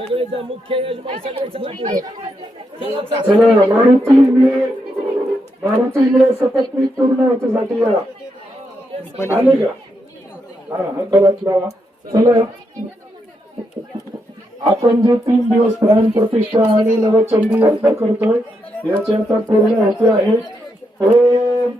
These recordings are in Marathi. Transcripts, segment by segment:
सगळेचा मुख्य यजमान सगळे चला पुढे. चला मारुतीने सतत मी पूर्ण होण्यासाठी या आले का? हा हाताला चला. आपण जे 3 दिवस प्राण प्रतिष्ठा आणि नवचंडी यज्ञ करतोय याची आता पूर्ण होते आहे. ओम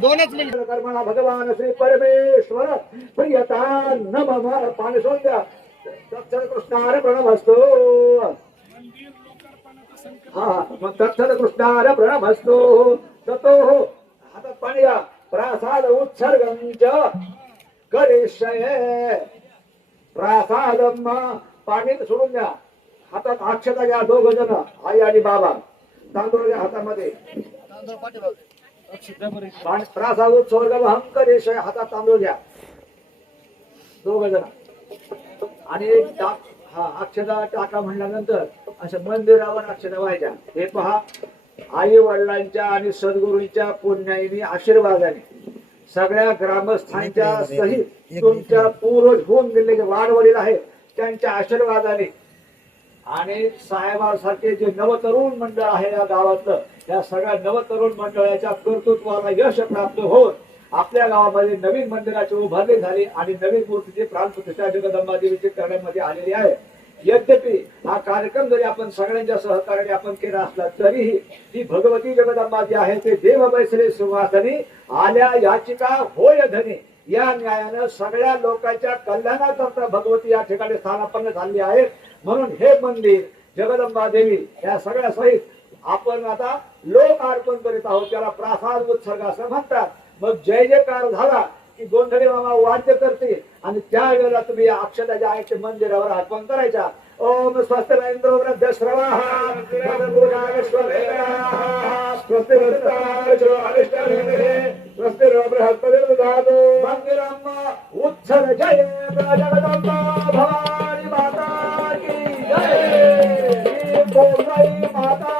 दोनच मिनिट कर्मणा भगवान श्री परमेश्वर प्रियता नमः पाणी सोडून द्या. तत्सत कृष्णार प्रणमस्तु. हा मग तत्सत कृष्णार प्रणमस्तु. ततो हातात पाणी द्या. प्रसाद उत्सर्गंच करिष्ये. प्रसादम पाणी सोडून द्या. हातात अक्षता घ्या. 2 जण आई आणि बाबा. तांदूळ घ्या हातामध्ये. प्रसाद उत्सर्ग करिष्ये. हातात तांदूळ घ्या. 2 जण आणि अक्षता टाका म्हणल्यानंतर असं मंदिरावर अक्षता व्हायच्या. हे पहा आई वडिलांच्या आणि सद्गुरूंच्या पुण्याईने आशीर्वादाने सगळ्या ग्रामस्थांच्या सहित तुमच्या पूर्वज होऊन गेलेले वाडवडील आहेत त्यांच्या आशीर्वादाने आणि साहेबांसारखे जे नवतरुण मंडळ आहे या गावातलं त्या सगळ्या नवतरुण मंडळाच्या कर्तृत्वाला यश प्राप्त होत आपल्या गावामध्ये नवीन मंदिराची उभारणी झाली आणि नवीन मूर्तीची प्राणप्रतिष्ठा जगदंबा देवीची करण्यामध्ये आलेली आहे. यद्यपि हा कार्यक्रम जरी आपण सगळ्यांच्या सहकार्याने आपण केला असला तरीही ती भगवती जगदंबा जी आहे ते देव बैसले सिंहासनी आल्या याचिका होय धनी या न्यायानं सगळ्या लोकांच्या कल्याणाकरता भगवती या ठिकाणी स्थानापन्न झाली आहे. म्हणून हे मंदिर जगदंबा देवी या सगळ्या सहित आपण आता लोक अर्पण करीत आहोत. त्याला प्रसाद उत्सर्ग असं म्हणतात. मग जय जयकार झाला की गोंधळे मामा वाद्य करते आणि त्यावेळेला तुम्ही या अक्षता ज्या आहेत ते मंदिरावर अर्पण करायच्या. ओम स्वस्त इंद्रो वृद्धश्रवाः मंदिरम उत्सव जय जगदंबा भवानी माता की जय. गोंधळी माता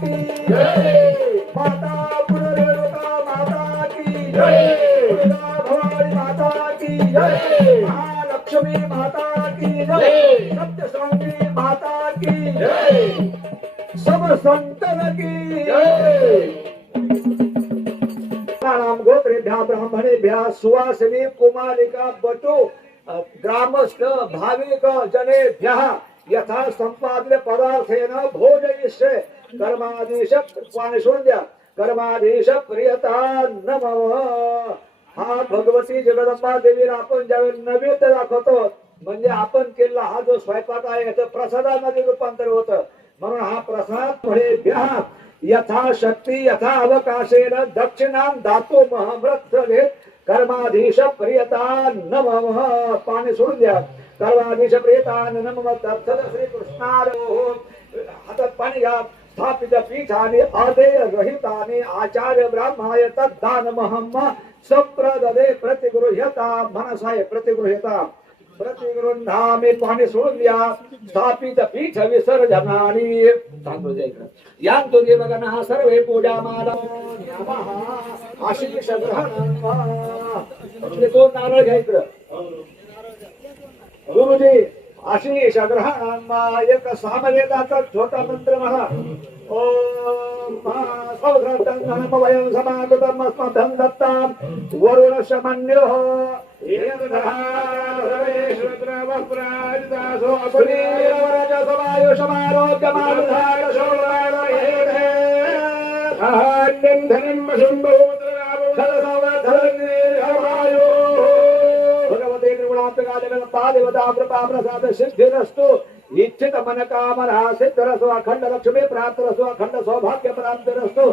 की जय. माता पुनरेवता माता की जय. भवानी माता की जय. महालक्ष्मी माता की जय. सत्यसंगी माता की जय. सब संतन की जय. नाम गोत्रेभ्यः ब्राह्मणेभ्यः सुवासिनी कुमारिका बटू ग्रामस्थ भाविक जनेभ्यः यथा संपाद्य पदार्थेन भोजयिष्ये कर्माधीश पाणशून्य कर्माधीश प्रियता नमः. हा भगवती जगदंबा देवीला आपण ज्यावेळी नैवेद्य दाखवतो म्हणजे आपण केलेला हा जो स्वयंपाक आहे याचं प्रसादामध्ये रूपांतर होतं. म्हणून हा प्रसाद फळेभ्यः यथाशक्ती यथा अवकाशेन दक्षिणां दातो महमृत कर्माधीश प्रियता नमः. पाणी सोडून द्या. कर्माधीश प्रियता नमः. श्री कृष्णारो हातात पाणी घ्या. स्थापित पीठाने आदेय रहिताने आचार्य ब्राह्मणाय तद्दानमहं संप्रददे प्रतिगृह्यता मनसाय प्रतिगृह्यता प्रतिगृह्णामि. पाणी सोडून द्या. स्थापित पीठ विसर्जनानि यांतो देवगणः सर्वे पूजामाला आशीष ग्रहण. दोन नारळ घ्या इकडं. गुरुजी आशीष ग्रहण एक सामवेदाचा छोटा मंत्र म्हणा. ओम वयं समागतम् अस्मभ्यं दत्तां वरुण शमन्योः भगवते निर्गुणात्मका कृपा प्रसाद सिद्धिरस्तु. इच्छित मनकामना सिद्धरसो अखंड लक्ष्मी प्राप्तरसो अखंड सौभाग्य प्राप्तिरस्तु.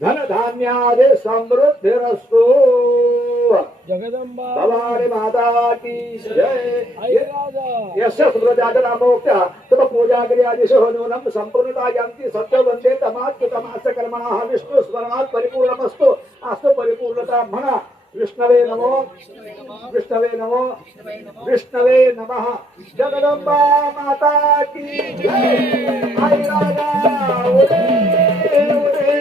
धन धान्यादि समृद्धिरस्तु. जगदंबा भवानी माता की जय. आई राजा यस्य सुब्रजाजना मोक्त्या तम पूजागिरी आदिशो नूनं संपूर्णता यांति सत्यवन्ते तमात्कृतमास्य कर्मणः विष्णु स्मरणात् परिपूर्णमस्तु. अस्तु परिपूर्णता म्हणा. विष्णवे नमो विष्णवे नमो विष्णवे नमः. जगदंबा माता की जय. आई राजा उदे उदे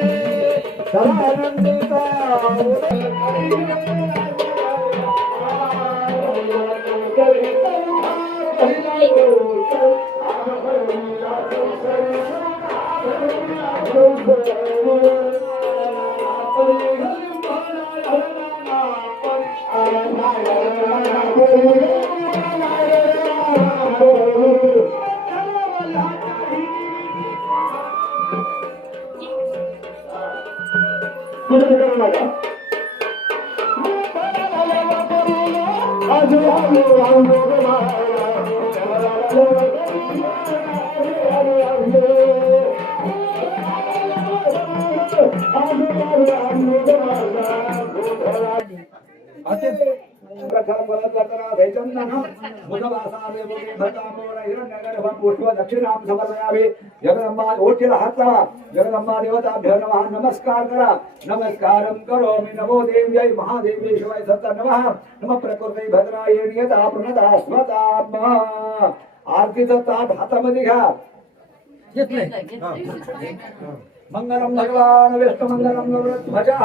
सदानंदिता दक्षिणाम समर्पयामि. जगदंबा ओठीला हात लावा. जगदंबा देवताभ्यो नमः. नमस्कार करा. नमस्कारं करोमि. नमो देव्यै महादेव्यै शिवाय सत्ता नमः. नमः प्रकृती भद्राय नियता प्रणता स्वता. आरतीचं ताट हातामध्ये घ्या. मंगलम भगवान विष्णु मंगलम गरुडध्वजः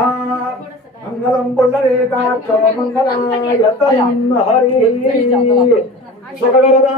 मंगलम पुंडरीकाक्ष मंगलायतनं हरि. सर्वदा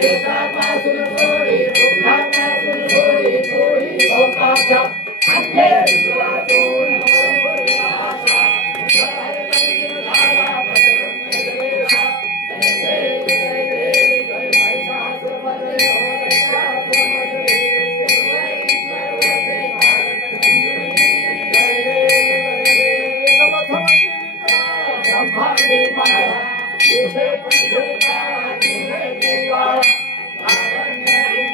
देशापासून सोडी दुःखापासून सोडी सोडी भोकाच्या अंधेरीतून आशा झाला पसरून देशा जय जय जय जय महिषासुरमर्दिनी हो महिषासुरमर्दिनी ईश्वर वंदे भारत संजीवनी जय जय नमः संभाळे माया तुझे पंढेचा तुझे देवा अरण्य सुंदर मस्त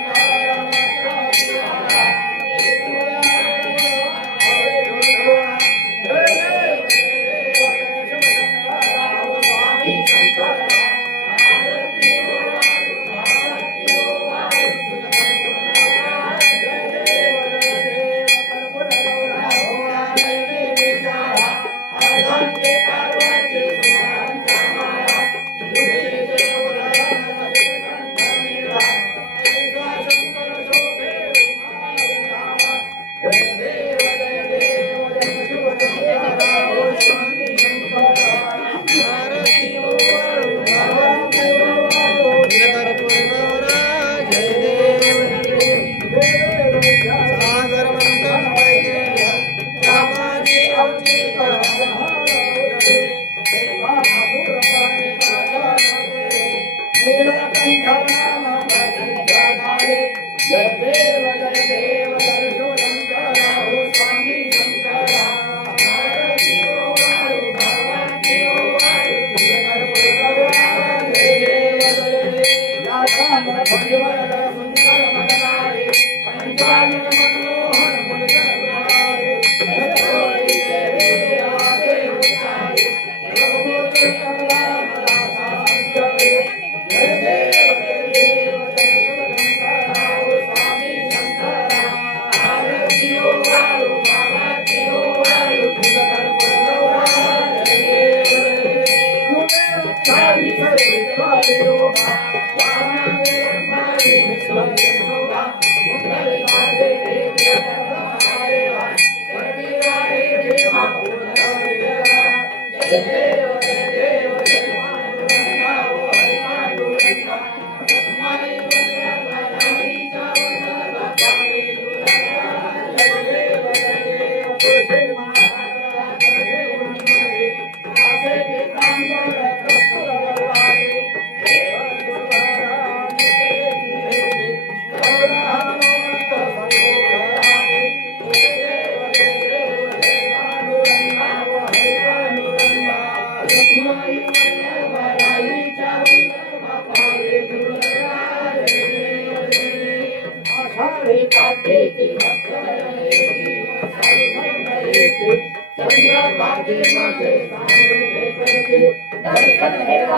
देवा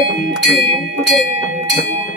Thank you.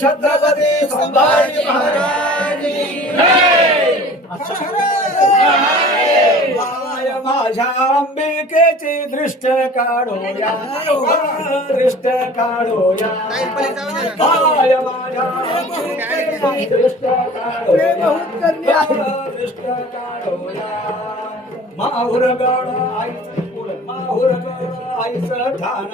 छत्रपती संभाजी महाराज माझ्या अंबिकेची दृष्ट काढूया दृष्ट काढूया माझ्या अंबिकेची दृष्ट काढूया दृष्ट काढूया माहुरगड आईचं ठाण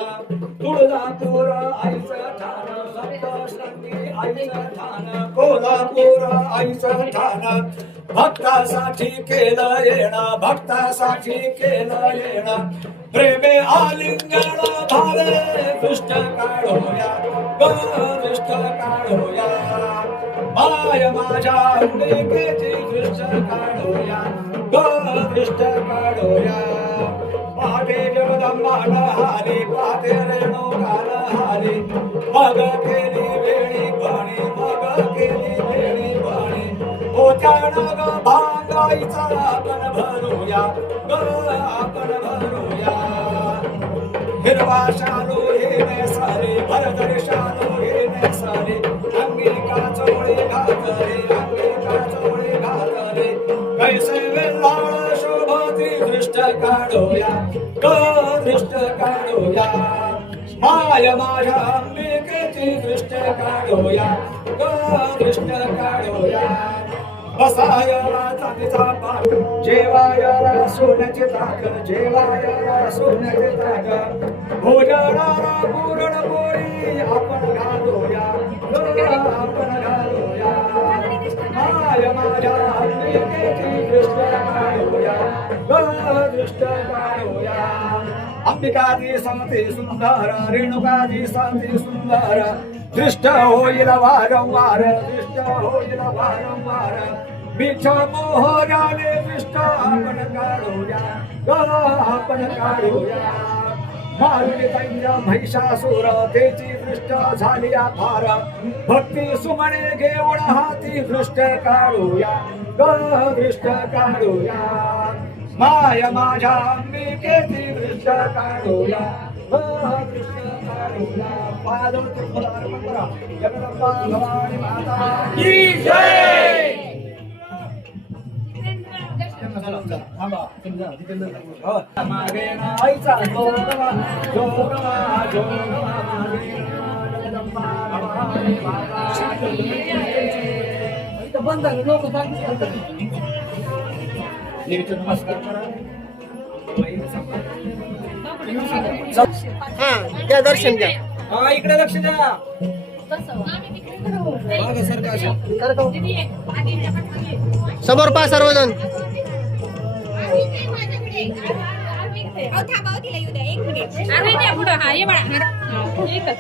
तुळजापूर आईचं ठाण सप्तशृंगी आईचं ठाण कोल्हापूर आईचं ठाण भक्तासाठी केलं येणं भक्तासाठी केलं येणं प्रेमे आलिंगण भावे दृष्ट काढूया दृष्ट काढूया माय माझ्या अंबिकेची दृष्ट काढूया दृष्ट काढूया पाठे जगदंबान हारी पाठे रेणुकान हारी मग केली वेणी पाणी मग केली वेणी पाणी ओचाणग भांगाईचा आपण भरूया आपण भरूया हिरवा शालू हे नेसारे भरदर शालू हे नेसारे अंगिका चोळी घातले अंगिका चोळी घातले कैसे वेल्हाळ शोभती दृष्ट काढूया दृष्ट काढूया माय माझ्या अंबिकेची दृष्ट काढूया दृष्ट काढूया बसायला चांदीचा पाठ जेवायला सोन्याचे ताक जेवायला सोन्याचे ताक भोजनाला पुरणपोळी आपण घालूया आपण घालूया माय माझ्या अंबिकेची दृष्ट काढूया दृष्ट काढूया अंबिकाजी सांगते सुंदर रेणुकाजी सांगते सुंदर दृष्ट होईल वारंवार दृष्ट होईल वारंवार मिछ मोहराने दृष्ट आपण काढूया आपण काढूया मारुनी दैन्य महिषासुर तेची दृष्ट झाली फार भक्ती सुमने घेऊन हाती दृष्ट काढूया दृष्ट काढूया माय माझ्या अंबिकेची दृष्ट काढूया दृष्ट काढूया पायाजवळ तुला अर्पण करा जगदंबा भवानी माता की जय मागे आईचा जोगवा जोगवा जोगवा मागे जगदंबा भवानी माता की जय बंद झालं लोक नमस्कार करा हा द्या दर्शन द्या हा इकडे लक्ष द्या समोर पहा सर्वजण थांबा तिला येऊ द्या 1 मिनिट. पुढं हा ये बाळा एकच